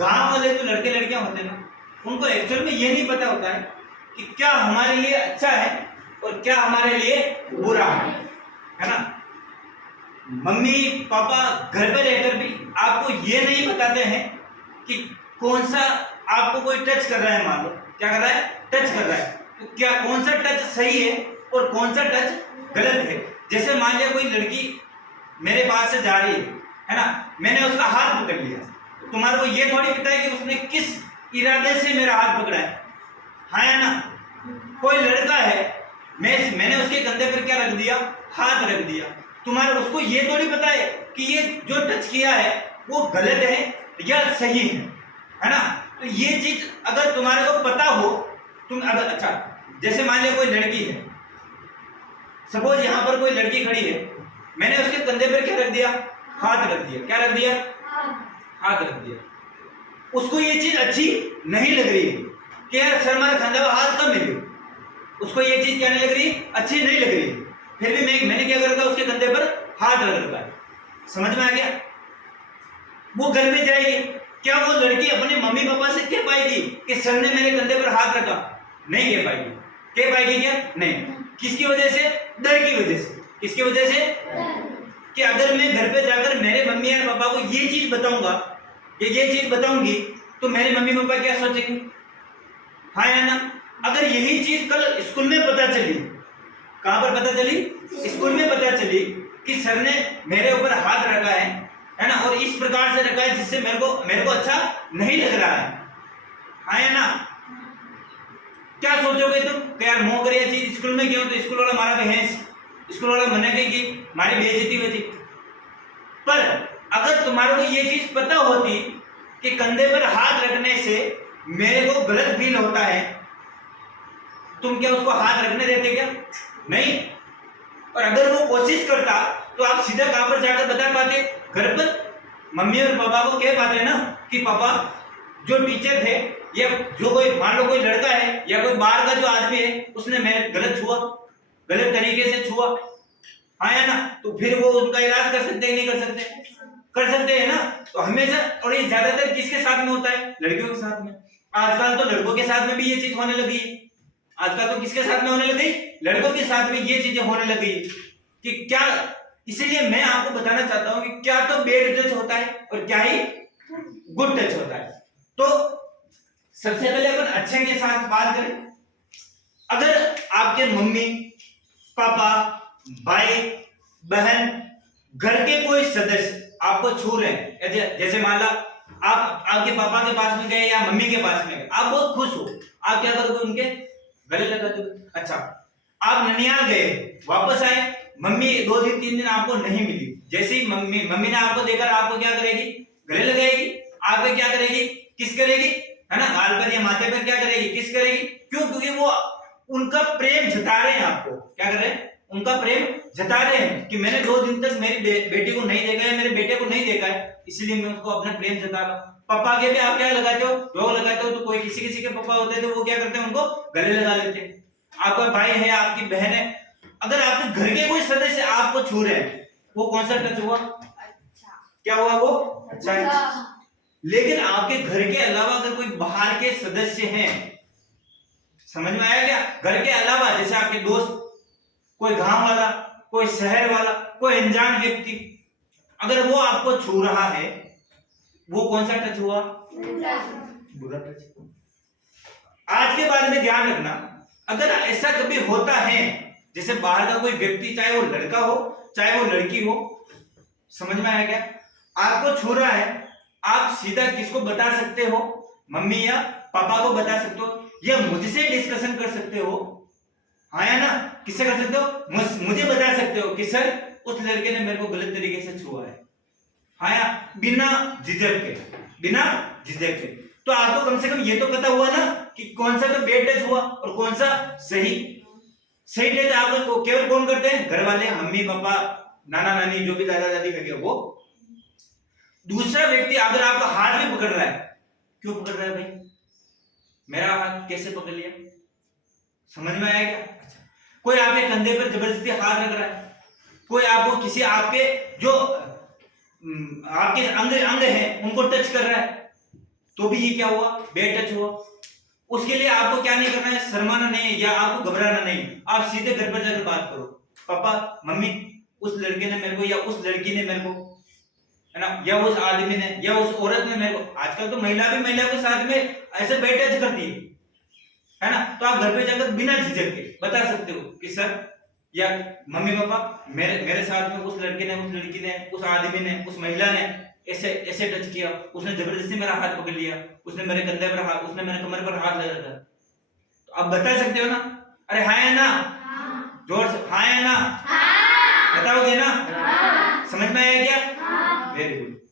गांव वाले जो लड़के लड़कियां होते हैं ना, उनको एक्चुअल में ये नहीं पता होता है कि क्या हमारे लिए अच्छा है और क्या हमारे लिए बुरा है ना। मम्मी पापा घर पे रहकर भी आपको ये नहीं बताते हैं कि कौन सा आपको कोई टच कर रहा है, मान लो क्या कर रहा है, टच कर रहा है, तो क्या कौन सा टच सही है और कौन सा टच गलत है। जैसे मान लिया कोई लड़की मेरे पास से जा रही है ना, मैंने उसका हाथ पकड़ लिया, तो तुम्हारे को ये थोड़ी पता है कि उसने किस इरादे से मेरा हाथ पकड़ा है, हाँ या ना। कोई लड़का है, मैंने उसके कंधे पर क्या रख दिया, हाथ रख दिया, तुम्हारे उसको ये थोड़ी पता है कि ये जो टच किया है वो गलत है या सही है ना। तो ये चीज अगर तुम्हारे को पता हो, तुम अगर अच्छा जैसे मान लिया कोई लड़की है, सपोज यहाँ पर कोई लड़की खड़ी है, मैंने उसके कंधे पर क्या रख दिया, हाथ रख दिया, क्या रख दिया, हाथ रख दिया। उसको ये चीज अच्छी नहीं लग रही है कि यार सर हमारे कंधे पर हाथ कब मिले, उसको ये चीज क्या नहीं लग रही, अच्छी नहीं लग रही है, फिर भी मैंने क्या कर रखा, उसके कंधे पर हाथ रख रखा है। समझ में आ गया। वो घर में जाएगी, क्या वो लड़की अपने मम्मी पापा से कह पाएगी कि सर ने मेरे कंधे पर हाथ रखा, नहीं कह पाएगी। कह पाएगी क्या, नहीं। किसकी वजह से, डर की वजह से। किसकी वजह से, कि अगर मैं घर पे जाकर मेरे मम्मी और पापा को ये चीज बताऊंगा, ये चीज बताऊंगी, तो मेरे मम्मी पापा क्या सोचेंगे, हाँ या ना। अगर यही चीज कल स्कूल में पता चली, कहां पर पता चली, स्कूल में पता चली कि सर ने मेरे ऊपर हाथ रखा है ना, और इस प्रकार से रखा है जिससे मेरे को अच्छा नहीं लग रहा है, हाँ या ना। क्या सोचोगे तुम, यार मोह कर ये चीज स्कूल में क्यों, तो स्कूल वाला मारा भैंस, स्कूल वाला मना कि हमारी बेइज्जती हुई थी। पर अगर तुम्हारे को ये चीज पता होती कि कंधे पर हाथ रखने से मेरे को गलत फील होता है, तुम क्या उसको हाथ रखने देते क्या, नहीं। और अगर वो कोशिश करता तो आप सीधा कहां पर जाकर बता पाते, घर पर मम्मी और पापा को कह पाते ना कि पापा जो टीचर थे, या जो कोई मान लो कोई लड़का है या कोई बाहर का जो आदमी है, उसने मैं गलत छुआ, गलत तरीके से छुआ, हाँ या ना। तो फिर वो उनका इलाज कर सकते हैं, नहीं कर सकते, कर सकते हैं ना। तो हमेशा, और ये ज्यादातर किसके साथ में होता है, लड़कियों के साथ में। आजकल तो लड़कों के साथ में भी ये चीज होने लगी है, आजकल तो किसके साथ में होने लगी, लड़कों के साथ में ये चीजें होने लगी कि क्या। इसीलिए मैं आपको बताना चाहता हूं कि क्या तो बैड टच होता है और क्या ही गुड टच होता है। तो सबसे पहले अपन अच्छे के साथ बात करें। अगर आपके मम्मी पापा भाई बहन घर के कोई सदस्य आपको छू रहे हैं, जैसे मान लो आप आपके पापा के पास में गए या मम्मी के पास में गए, आप बहुत खुश हो, आप क्या करोगे, उनके गले लगा दोगे। अच्छा, आप ननियाल गए, वापस आए, मम्मी 2 दिन 3 दिन आपको नहीं मिली, जैसे ही मम्मी ने आपको देखकर आपको क्या करेगी, गले लगाएगी, आपको क्या करेगी, किस करेगी, है ना, गाल पर या माथे पर क्या करेगी, किस करेगी। क्यों, क्योंकि वो उनका प्रेम जता रहे हैं आपको, क्या कर रहे हैं, उनका प्रेम जता रहे हैं कि मैंने 2 दिन तक मेरी बेटी को नहीं देखा है, मेरे बेटे को नहीं देखा है, इसलिए मैं उसको अपना प्रेम जता रहा हूं। पापा के भी आप क्या लगाते हो, डॉग लगाते हो, तो कोई किसी के पापा होते हैं तो वो क्या करते हैं, उनको गले लगा लेते हैं। आपका भाई है, आपकी बहन है, अगर आपके घर के कोई सदस्य आपको छू रहे हैं, वो कौन सा टच हुआ, क्या हुआ, वो अच्छा है। लेकिन आपके घर के अलावा अगर कोई बाहर के सदस्य हैं, समझ में आया क्या, घर के अलावा जैसे आपके दोस्त, कोई गांव वाला, कोई शहर वाला, कोई अनजान व्यक्ति, अगर वो आपको छू रहा है, वो कौन सा टच हुआ, बुरा टच। आज के बारे में ध्यान रखना, अगर ऐसा कभी होता है, जैसे बाहर का कोई व्यक्ति, चाहे वो लड़का हो चाहे वो लड़की हो, समझ में आया क्या, आपको छू रहा है, आप सीधा किसको बता सकते हो, मम्मी या पापा को बता सकते हो, या मुझसे डिस्कशन कर सकते हो, हाँ या ना, किससे कर सकते हो, मुझे बता सकते हो कि सर उस लड़के ने मेरे को गलत तरीके से छुआ है, हाँ या, बिना झिझक के, बिना झिझक के। तो आपको कम से कम ये तो पता हुआ ना कि कौन सा तो बैड टच हुआ और कौन सा सही टच। आप लोग केवल कौन करते हैं, घर वाले, मम्मी पापा, नाना नानी, जो भी दादा दादी करके, वो। दूसरा व्यक्ति अगर आपका हाथ भी पकड़ रहा है, क्यों पकड़ रहा है भाई, मेरा हाथ कैसे पकड़ लिया, समझ में आया क्या। अच्छा, कोई आपके कंधे पर जबरदस्ती हाथ रख रहा है, कोई आपको किसी आपके जो आपके अंग है उनको टच कर रहा है, तो भी ये क्या हुआ, बेड टच हुआ। उसके लिए आपको क्या नहीं करना है, शर्माना नहीं है या आपको घबराना नहीं, आप सीधे घर पर जाकर बात करो, पापा मम्मी उस लड़के ने मेरे को या उस लड़की ने मेरे को, है ना, या उस आदमी ने या उस औरत ने मेरे को, आजकल तो महिला भी महिला के साथ में ऐसे बेड टच करती है ना, तो आप घर पे जाकर बिना झिझक के बता सकते हो कि सर या मम्मी पापा मेरे साथ में उस लड़के ने, उस लड़की ने, उस आदमी ने, उस महिला ने ऐसे ऐसे टच किया, उसने जबरदस्ती मेरा हाथ पकड़ लिया, उसने मेरे कंधे पर हाथ, उसने मेरे कमर पर हाथ लगा था। तो आप बता सकते हो ना, अरे हाँ या ना, जोर से हाँ या ना, बताओगे ना, समझ में आया क्या? Very good.